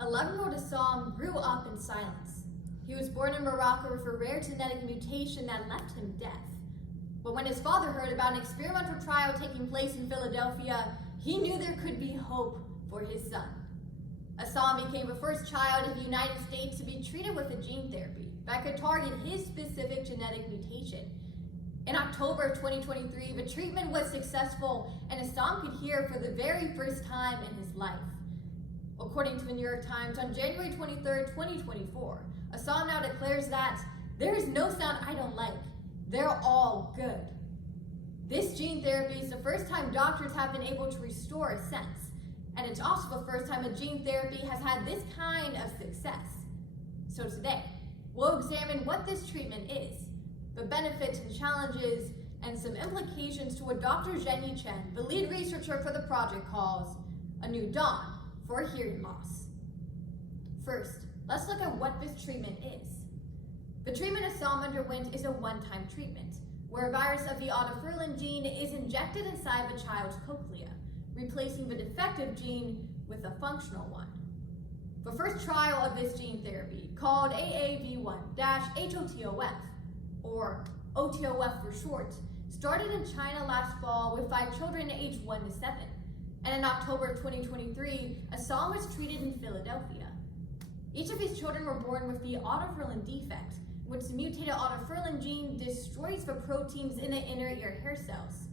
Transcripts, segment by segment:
11-year-old Assam grew up in silence. He was born in Morocco with a rare genetic mutation that left him deaf. But when his father heard about an experimental trial taking place in Philadelphia, he knew there could be hope for his son. Assam became the first child in the United States to be treated with a gene therapy that could target his specific genetic mutation. In October of 2023, the treatment was successful and Assam could hear for the very first time in his life. According to the New York Times, on January 23, 2024, Assam now declares that there is no sound I don't like. They're all good. This gene therapy is the first time doctors have been able to restore a sense, and it's also the first time a gene therapy has had this kind of success. So today, we'll examine what this treatment is, the benefits and challenges, and some implications to what Dr. Zhenyi Chen, the lead researcher for the project, calls a new dawn for hearing loss. First, let's look at what this treatment is. The treatment Assam underwent is a one-time treatment, where a virus of the autofurlin gene is injected inside the child's cochlea, replacing the defective gene with a functional one. The first trial of this gene therapy, called AAV1-HOTOF, or OTOF for short, started in China last fall with 5 children aged 1 to 7. And in October 2023, Assam was treated in Philadelphia. Each of these children were born with the autofurlin defect, which the mutated autofurlin gene destroys the proteins in the inner ear hair cells.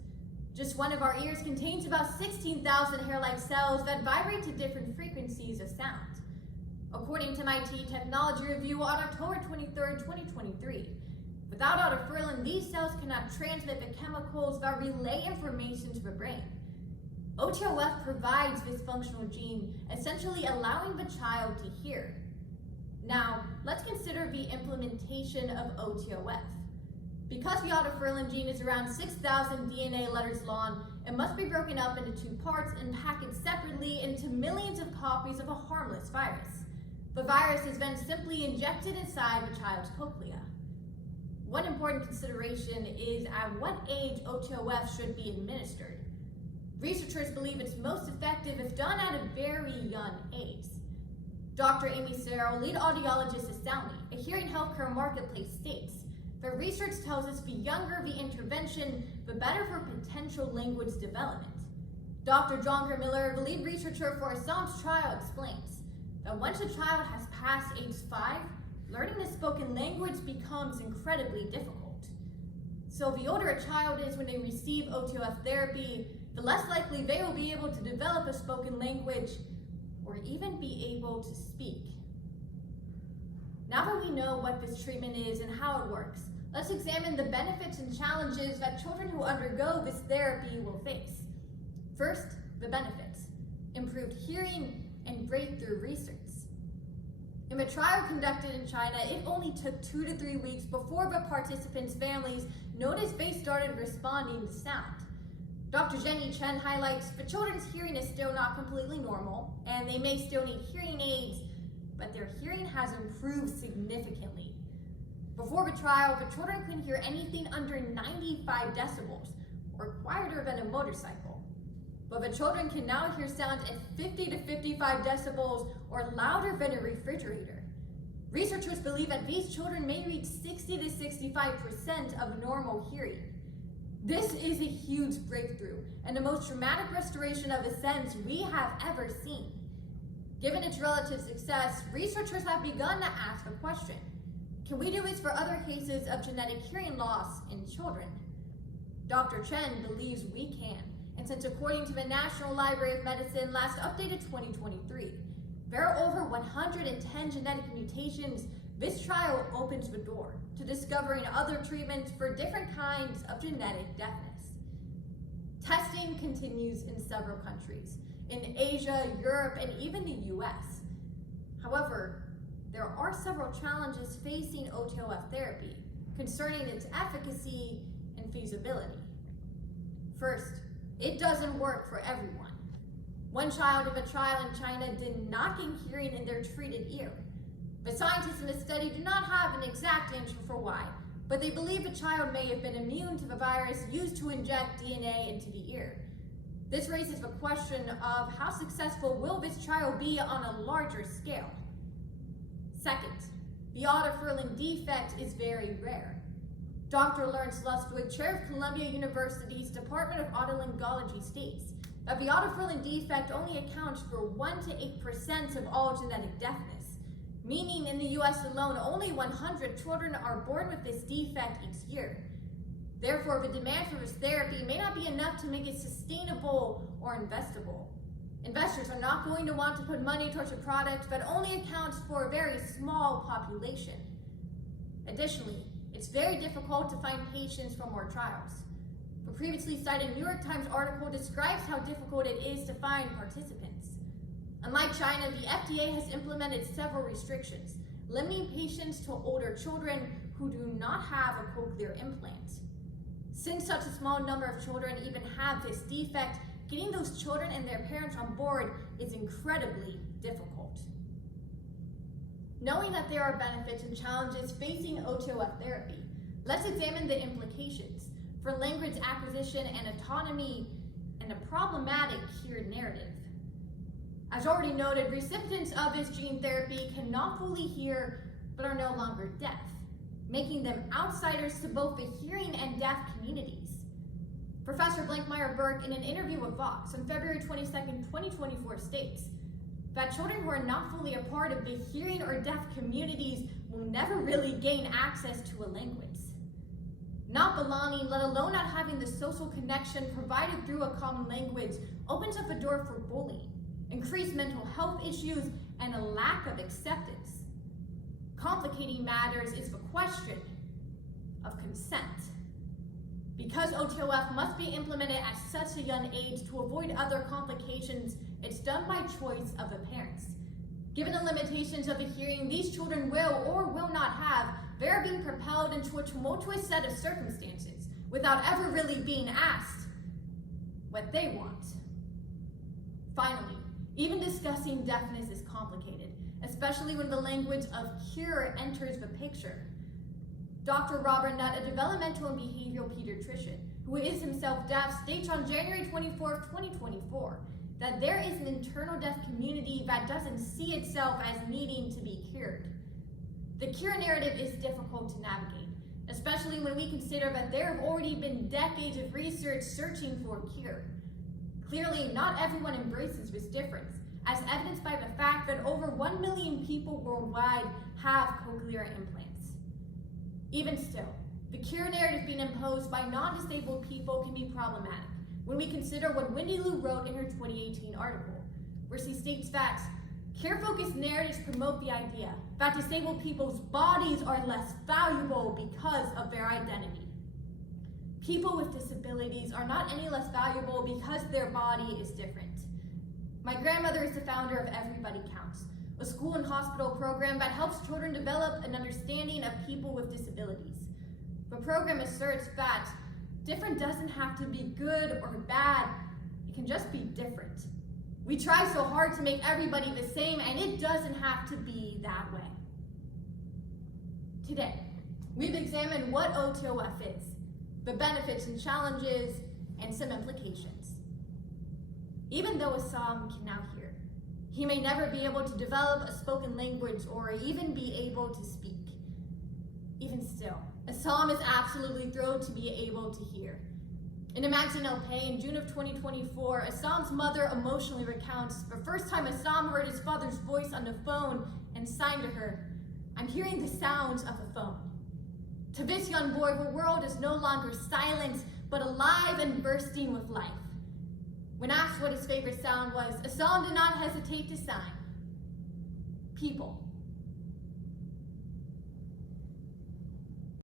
Just one of our ears contains about 16,000 hair-like cells that vibrate to different frequencies of sound. According to MIT Technology Review on October 23, 2023, without autofurlin, these cells cannot transmit the chemicals that relay information to the brain. OTOF provides this functional gene, essentially allowing the child to hear. Now, let's consider the implementation of OTOF. Because the autofurlin gene is around 6,000 DNA letters long, it must be broken up into 2 parts and packaged separately into millions of copies of a harmless virus. The virus is then simply injected inside the child's cochlea. One important consideration is at what age OTOF should be administered. Researchers believe it's most effective if done at a very young age. Dr. Amy Serrell, lead audiologist at Soundly, a hearing healthcare marketplace, states, "The research tells us the younger the intervention, the better for potential language development." Dr. John Miller, the lead researcher for Assam's trial, explains that once a child has passed age 5, learning the spoken language becomes incredibly difficult. So the older a child is when they receive OTOF therapy, the less likely they will be able to develop a spoken language or even be able to speak. Now that we know what this treatment is and how it works, let's examine the benefits and challenges that children who undergo this therapy will face. First, the benefits: improved hearing and breakthrough research. In the trial conducted in China, it only took 2 to 3 weeks before the participants' families noticed they started responding to sound. Dr. Zhenyi Chen highlights the children's hearing is still not completely normal, and they may still need hearing aids, but their hearing has improved significantly. Before the trial, the children couldn't hear anything under 95 decibels, or quieter than a motorcycle. But the children can now hear sound at 50 to 55 decibels, or louder than a refrigerator. Researchers believe that these children may reach 60 to 65% of normal hearing. This is a huge breakthrough and the most dramatic restoration of a sense we have ever seen. Given its relative success, researchers have begun to ask the question, can we do this for other cases of genetic hearing loss in children? Dr. Chen believes we can, and since according to the National Library of Medicine last updated 2023, there are over 110 genetic mutations, this trial opens the door to discovering other treatments for different kinds of genetic deafness. Testing continues in several countries, in Asia, Europe, and even the US. However, there are several challenges facing OTOF therapy concerning its efficacy and feasibility. First, it doesn't work for everyone. One child in a trial in China did not gain hearing in their treated ear. The scientists in the study do not have an exact answer for why, but they believe the child may have been immune to the virus used to inject DNA into the ear. This raises the question of how successful will this trial be on a larger scale? Second, the autofurling defect is very rare. Dr. Lawrence Lustwood, chair of Columbia University's Department of Otolaryngology, states that the autofurling defect only accounts for 1 to 8% of all genetic deafness, meaning in the US alone, only 100 children are born with this defect each year. Therefore, the demand for this therapy may not be enough to make it sustainable or investable. Investors are not going to want to put money towards a product that only accounts for a very small population. Additionally, it's very difficult to find patients for more trials. The previously cited New York Times article describes how difficult it is to find participants. Unlike China, the FDA has implemented several restrictions, limiting patients to older children who do not have a cochlear implant. Since such a small number of children even have this defect, getting those children and their parents on board is incredibly difficult. Knowing that there are benefits and challenges facing OTOF therapy, let's examine the implications for language acquisition and autonomy and a problematic cure narrative. As already noted, recipients of this gene therapy cannot fully hear but are no longer deaf, making them outsiders to both the hearing and deaf communities. Professor Blankmeyer-Burke, in an interview with Vox on February 22, 2024, states that children who are not fully a part of the hearing or deaf communities will never really gain access to a language. Not belonging, let alone not having the social connection provided through a common language, opens up a door for bullying, increased mental health issues, and a lack of acceptance. Complicating matters is the question of consent. Because OTOF must be implemented at such a young age to avoid other complications, it's done by choice of the parents. Given the limitations of the hearing these children will or will not have, they are being propelled into a tumultuous set of circumstances without ever really being asked what they want. Finally, even discussing deafness is complicated, especially when the language of cure enters the picture. Dr. Robert Nutt, a developmental and behavioral pediatrician who is himself deaf, states on January 24, 2024, that there is an internal deaf community that doesn't see itself as needing to be cured. The cure narrative is difficult to navigate, especially when we consider that there have already been decades of research searching for a cure. Clearly, not everyone embraces this difference, as evidenced by the fact that over 1 million people worldwide have cochlear implants. Even still, the cure narrative being imposed by non-disabled people can be problematic when we consider what Wendy Liu wrote in her 2018 article, where she states that care-focused narratives promote the idea that disabled people's bodies are less valuable because of their identity. People with disabilities are not any less valuable because their body is different. My grandmother is the founder of Everybody Counts, a school and hospital program that helps children develop an understanding of people with disabilities. The program asserts that different doesn't have to be good or bad, it can just be different. We try so hard to make everybody the same, and it doesn't have to be that way. Today, we've examined what OTOF is, the benefits and challenges, and some implications. Even though Assam can now hear, he may never be able to develop a spoken language or even be able to speak. Even still, Assam is absolutely thrilled to be able to hear. In a magazine LP in June of 2024, Assam's mother emotionally recounts the first time Assam heard his father's voice on the phone and signed to her, "I'm hearing the sounds of a phone." To this young boy, the world is no longer silent, but alive and bursting with life. When asked what his favorite sound was, Assam did not hesitate to sign. People.